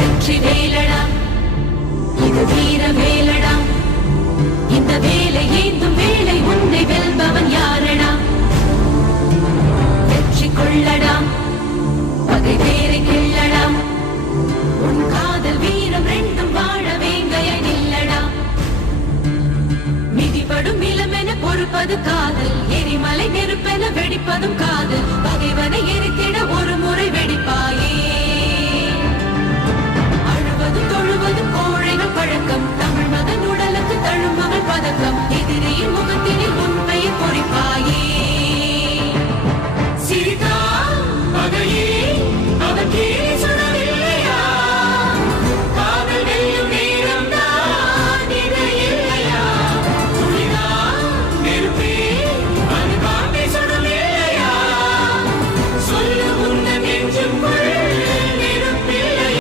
வெற்றி வேலடா இது வீர வேலடா இந்த வேலை ஏந்தும் வேலை உன்னை வெல்பவன் யாரடா வெற்றி கொள்ளடா பகை வேரை கிள்ளடா உன் காதல் வீரம் ரெண்டும் வாழ வேங்கைய நில்லடா மிதிப்படும் இளமென பொறுப்பது காதல் எரிமலை நெருப்பென வெடிப்பதும் காதல் பகைவனை எரி